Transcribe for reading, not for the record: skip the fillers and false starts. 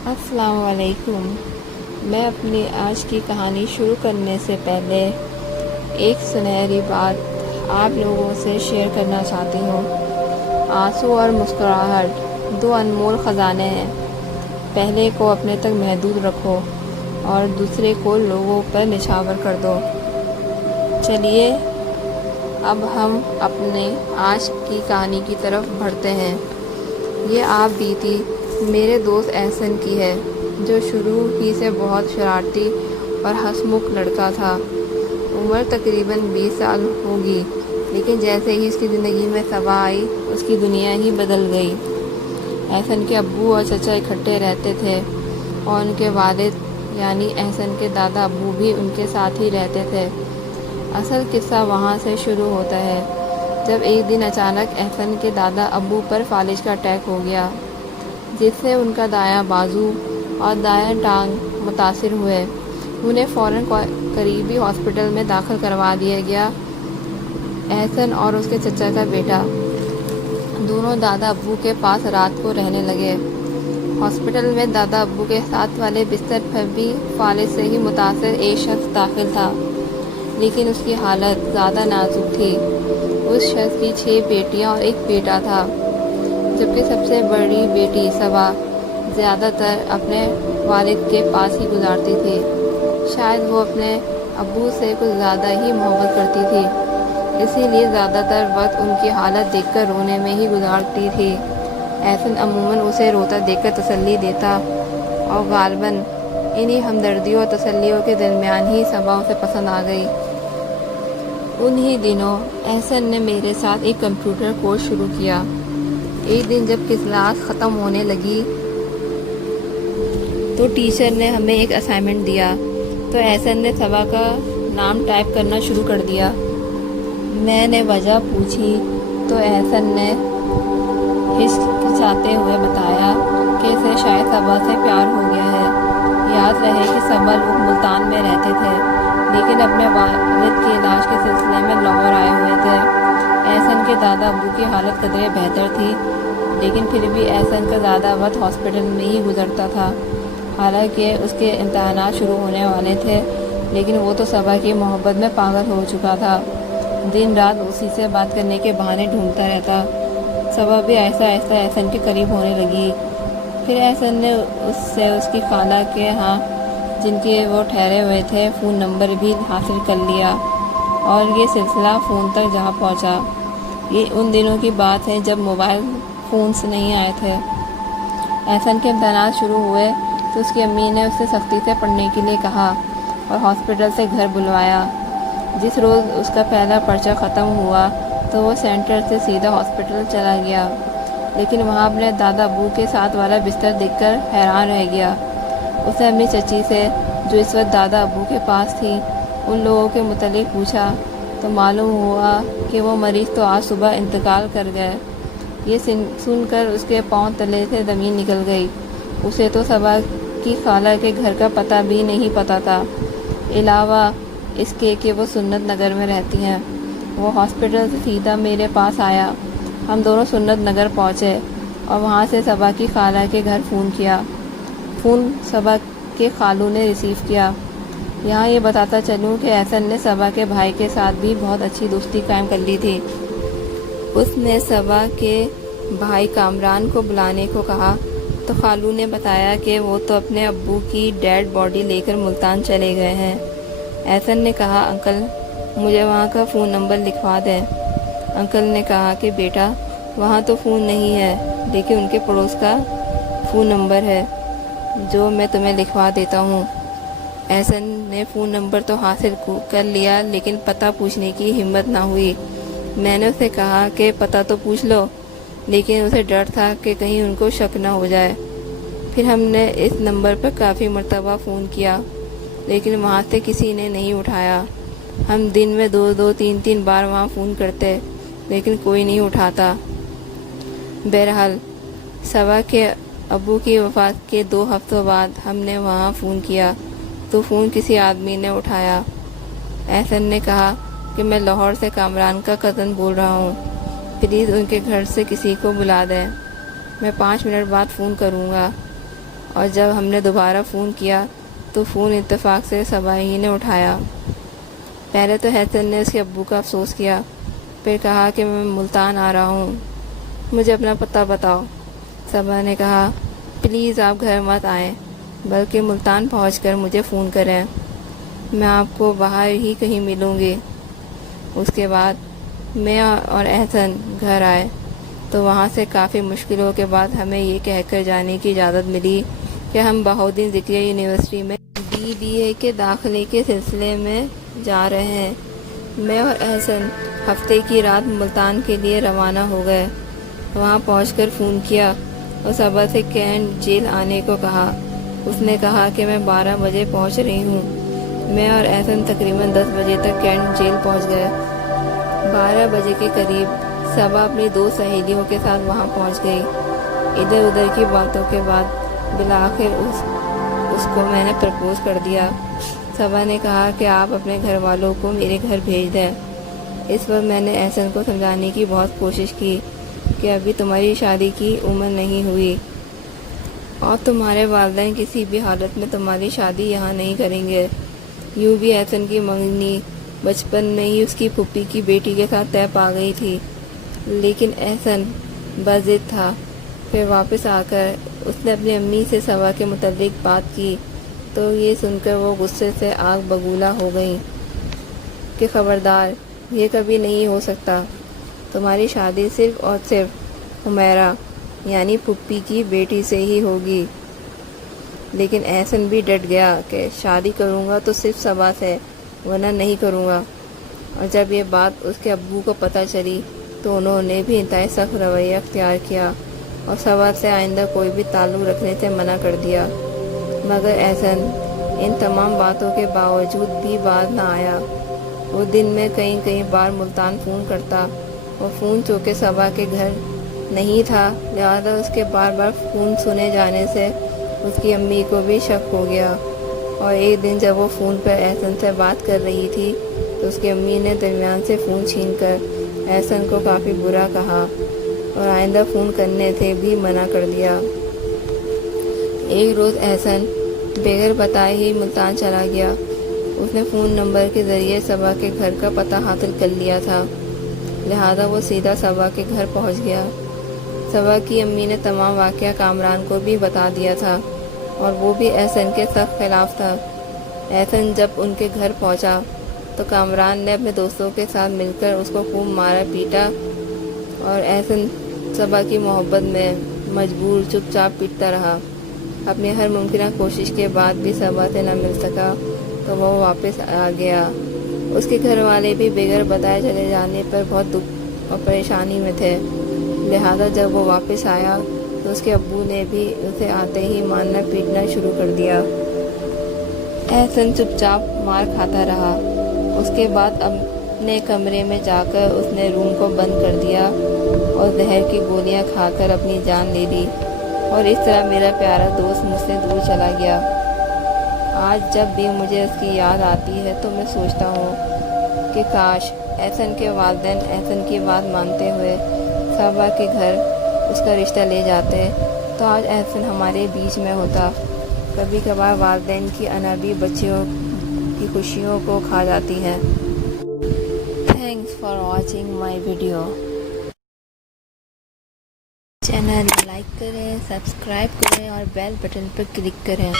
السلام علیکم۔ میں اپنی آج کی کہانی شروع کرنے سے پہلے ایک سنہری بات آپ لوگوں سے شیئر کرنا چاہتی ہوں۔ آنسو اور مسکراہٹ دو انمول خزانے ہیں۔ پہلے کو اپنے تک محدود رکھو اور دوسرے کو لوگوں پر نچھاور کر دو۔ چلیے اب ہم اپنے آج کی کہانی کی طرف بڑھتے ہیں۔ یہ آپ بیتی میرے دوست احسن کی ہے، جو شروع ہی سے بہت شرارتی اور ہنسمکھ لڑکا تھا۔ عمر تقریباً 20 سال ہوگی، لیکن جیسے ہی اس کی زندگی میں صبا آئی، اس کی دنیا ہی بدل گئی۔ احسن کے ابو اور چچا اکٹھے رہتے تھے اور ان کے والد یعنی احسن کے دادا ابو بھی ان کے ساتھ ہی رہتے تھے۔ اصل قصہ وہاں سے شروع ہوتا ہے جب ایک دن اچانک احسن کے دادا ابو پر فالج کا اٹیک ہو گیا، جس سے ان کا دایاں بازو اور دایاں ٹانگ متاثر ہوئے۔ انہیں فوراً قریبی ہاسپٹل میں داخل کروا دیا گیا۔ احسن اور اس کے چچا کا بیٹا دونوں دادا ابو کے پاس رات کو رہنے لگے۔ ہاسپٹل میں دادا ابو کے ساتھ والے بستر پر بھی فالج سے ہی متاثر ایک شخص داخل تھا، لیکن اس کی حالت زیادہ نازک تھی۔ اس شخص کی 6 بیٹیاں اور ایک بیٹا تھا، جبکہ سب سے بڑی بیٹی صبا زیادہ تر اپنے والد کے پاس ہی گزارتی تھی۔ شاید وہ اپنے ابو سے کچھ زیادہ ہی محبت کرتی تھی، اسی لیے زیادہ تر وقت ان کی حالت دیکھ کر رونے میں ہی گزارتی تھی۔ احسن عموماً اسے روتا دیکھ کر تسلی دیتا اور غالباً انہی ہمدردیوں اور تسلیوں کے درمیان ہی صبا اسے پسند آ گئی۔ انہی دنوں احسن نے میرے ساتھ ایک کمپیوٹر کورس شروع کیا۔ ایک دن جب کلاس ختم ہونے لگی تو ٹیچر نے ہمیں ایک اسائنمنٹ دیا، تو احسن نے صبا کا نام ٹائپ کرنا شروع کر دیا۔ میں نے وجہ پوچھی تو احسن نے ہچکچاتے ہوئے بتایا کہ اسے شاید صبا سے پیار ہو گیا ہے۔ یاد رہے کہ صبا لوگ ملتان میں رہتے تھے، لیکن اپنے والد کے علاج کے سلسلے میں لاہور آئے ہوئے تھے۔ احسن کے دادا ابو کی حالت قدرے بہتر تھی، لیکن پھر بھی احسن کا زیادہ وقت ہاسپٹل میں ہی گزرتا تھا۔ حالانکہ اس کے امتحانات شروع ہونے والے تھے، لیکن وہ تو صبا کی محبت میں پاگل ہو چکا تھا۔ دن رات اسی سے بات کرنے کے بہانے ڈھونڈتا رہتا۔ صبا بھی آہستہ آہستہ احسن کے قریب ہونے لگی۔ پھر احسن نے اس سے اس کی خالہ کے ہاں، جن کے وہ ٹھہرے ہوئے تھے، فون نمبر بھی حاصل کر لیا اور یہ سلسلہ فون تک جا پہنچا۔ یہ ان دنوں کی بات ہے جب موبائل فونز نہیں آئے تھے۔ احسن کے امتحانات شروع ہوئے تو اس کی امی نے اسے سختی سے پڑھنے کے لیے کہا اور ہاسپٹل سے گھر بلوایا۔ جس روز اس کا پہلا پرچہ ختم ہوا تو وہ سینٹر سے سیدھا ہاسپٹل چلا گیا، لیکن وہاں اپنے دادا ابو کے ساتھ والا بستر دیکھ کر حیران رہ گیا۔ اس نے اپنی چچی سے، جو اس وقت دادا ابو کے پاس تھی، ان لوگوں کے متعلق پوچھا تو معلوم ہوا کہ وہ مریض تو آج صبح انتقال کر گئے۔ یہ سن کر اس کے پاؤں تلے سے زمین نکل گئی۔ اسے تو صبا کی خالہ کے گھر کا پتہ بھی نہیں پتہ تھا، علاوہ اس کے کہ وہ سنت نگر میں رہتی ہیں۔ وہ ہاسپٹل سے سیدھا میرے پاس آیا۔ ہم دونوں سنت نگر پہنچے اور وہاں سے صبا کی خالہ کے گھر فون کیا۔ فون صبا کے خالو نے ریسیو کیا۔ یہاں یہ بتاتا چلوں کہ احسن نے صبا کے بھائی کے ساتھ بھی بہت اچھی دوستی قائم کر لی تھی۔ اس نے صبا کے بھائی کامران کو بلانے کو کہا تو خالو نے بتایا کہ وہ تو اپنے ابو کی ڈیڈ باڈی لے کر ملتان چلے گئے ہیں۔ احسن نے کہا، انکل مجھے وہاں کا فون نمبر لکھوا دیں۔ انکل نے کہا کہ بیٹا وہاں تو فون نہیں ہے، لیکن ان کے پڑوس کا فون نمبر ہے جو میں تمہیں لکھوا دیتا ہوں۔ احسن نے فون نمبر تو حاصل کر لیا، لیکن پتہ پوچھنے کی ہمت نہ ہوئی۔ میں نے اسے کہا کہ پتہ تو پوچھ لو، لیکن اسے ڈر تھا کہ کہیں ان کو شک نہ ہو جائے۔ پھر ہم نے اس نمبر پر کافی مرتبہ فون کیا، لیکن وہاں سے کسی نے نہیں اٹھایا۔ ہم دن میں 2-3 بار وہاں فون کرتے، لیکن کوئی نہیں اٹھاتا۔ بہرحال صبا کے ابو کی وفات کے 2 ہفتوں بعد ہم نے وہاں فون کیا تو فون کسی آدمی نے اٹھایا۔ احسن نے کہا کہ میں لاہور سے کامران کا کزن بول رہا ہوں، پلیز ان کے گھر سے کسی کو بلا دیں، میں 5 منٹ بعد فون کروں گا۔ اور جب ہم نے دوبارہ فون کیا تو فون اتفاق سے صبا ہی نے اٹھایا۔ پہلے تو احسن نے اس کے ابو کا افسوس کیا، پھر کہا کہ میں ملتان آ رہا ہوں، مجھے اپنا پتہ بتاؤ۔ صبا نے کہا پلیز آپ گھر مت آئیں، بلکہ ملتان پہنچ کر مجھے فون کریں، میں آپ کو باہر ہی کہیں ملوں گی۔ اس کے بعد میں اور احسن گھر آئے تو وہاں سے کافی مشکلوں کے بعد ہمیں یہ کہہ کر جانے کی اجازت ملی کہ ہم بہاؤالدین ذکریہ یونیورسٹی میں BBA کے داخلے کے سلسلے میں جا رہے ہیں۔ میں اور احسن ہفتے کی رات ملتان کے لیے روانہ ہو گئے۔ وہاں پہنچ کر فون کیا اور صبا سے کینٹ جیل آنے کو کہا۔ اس نے کہا کہ میں 12 بجے پہنچ رہی ہوں۔ میں اور احسن تقریباً 10 بجے تک کینٹ جیل پہنچ گئے۔ 12 بجے کے قریب صبا اپنی 2 سہیلیوں کے ساتھ وہاں پہنچ گئی۔ ادھر ادھر کی باتوں کے بعد بالآخر اس کو میں نے پرپوز کر دیا۔ صبا نے کہا کہ آپ اپنے گھر والوں کو میرے گھر بھیج دیں۔ اس وقت میں نے احسن کو سمجھانے کی بہت کوشش کی کہ ابھی تمہاری شادی کی عمر نہیں ہوئی اور تمہارے والدین کسی بھی حالت میں تمہاری شادی یہاں نہیں کریں گے۔ یوں بھی احسن کی منگنی بچپن میں ہی اس کی پھوپھی کی بیٹی کے ساتھ طے پا گئی تھی، لیکن احسن بضد تھا۔ پھر واپس آ کر اس نے اپنی امی سے صبا کے متعلق بات کی تو یہ سن کر وہ غصے سے آگ بگولا ہو گئیں کہ خبردار، یہ کبھی نہیں ہو سکتا، تمہاری شادی صرف اور صرف حمیرہ یعنی پھوپھی کی بیٹی سے ہی ہوگی۔ لیکن احسن بھی ڈٹ گیا کہ شادی کروں گا تو صرف صبا سے، ورنہ نہیں کروں گا۔ اور جب یہ بات اس کے ابو کو پتہ چلی تو انہوں نے بھی انتہائی سخت رویہ اختیار کیا اور صبا سے آئندہ کوئی بھی تعلق رکھنے سے منع کر دیا۔ مگر احسن ان تمام باتوں کے باوجود بھی باز نہ آیا۔ وہ دن میں کئی بار ملتان فون کرتا اور فون چونکہ صبا کے گھر نہیں تھا، لہذا اس کے بار بار فون سنے جانے سے اس کی امی کو بھی شک ہو گیا۔ اور ایک دن جب وہ فون پر احسن سے بات کر رہی تھی تو اس کی امی نے درمیان سے فون چھین کر احسن کو کافی برا کہا اور آئندہ فون کرنے سے بھی منع کر دیا۔ ایک روز احسن بغیر بتائے ہی ملتان چلا گیا۔ اس نے فون نمبر کے ذریعے صبا کے گھر کا پتہ حاصل کر لیا تھا، لہذا وہ سیدھا صبا کے گھر پہنچ گیا۔ صبا کی امی نے تمام واقعہ کامران کو بھی بتا دیا تھا اور وہ بھی احسن کے سخت خلاف تھا۔ احسن جب ان کے گھر پہنچا تو کامران نے اپنے دوستوں کے ساتھ مل کر اس کو خوب مارا پیٹا اور احسن صبا کی محبت میں مجبور چپ چاپ پیٹتا رہا۔ اپنی ہر ممکنہ کوشش کے بعد بھی صبا سے نہ مل سکا تو وہ واپس آ گیا۔ اس کے گھر والے بھی بغیر بتائے چلے جانے پر بہت دکھ اور پریشانی میں تھے، لہذا جب وہ واپس آیا تو اس کے ابو نے بھی اسے آتے ہی مارنا پیٹنا شروع کر دیا۔ احسن چپ چاپ مار کھاتا رہا۔ اس کے بعد اپنے کمرے میں جا کر اس نے روم کو بند کر دیا اور زہر کی گولیاں کھا کر اپنی جان لے لی اور اس طرح میرا پیارا دوست مجھ سے دور چلا گیا۔ آج جب بھی مجھے اس کی یاد آتی ہے تو میں سوچتا ہوں کہ کاش احسن کے والدین احسن کی بات مانتے ہوئے صبا کے گھر اس کا رشتہ لے جاتے تو آج احسن ہمارے بیچ میں ہوتا۔ کبھی کبھار والدین کی انابی بچیوں کی خوشیوں کو کھا جاتی ہے۔ Thanks for watching my video. Channel like کریں، سبسکرائب کریں اور بیل بٹن پر کلک کریں۔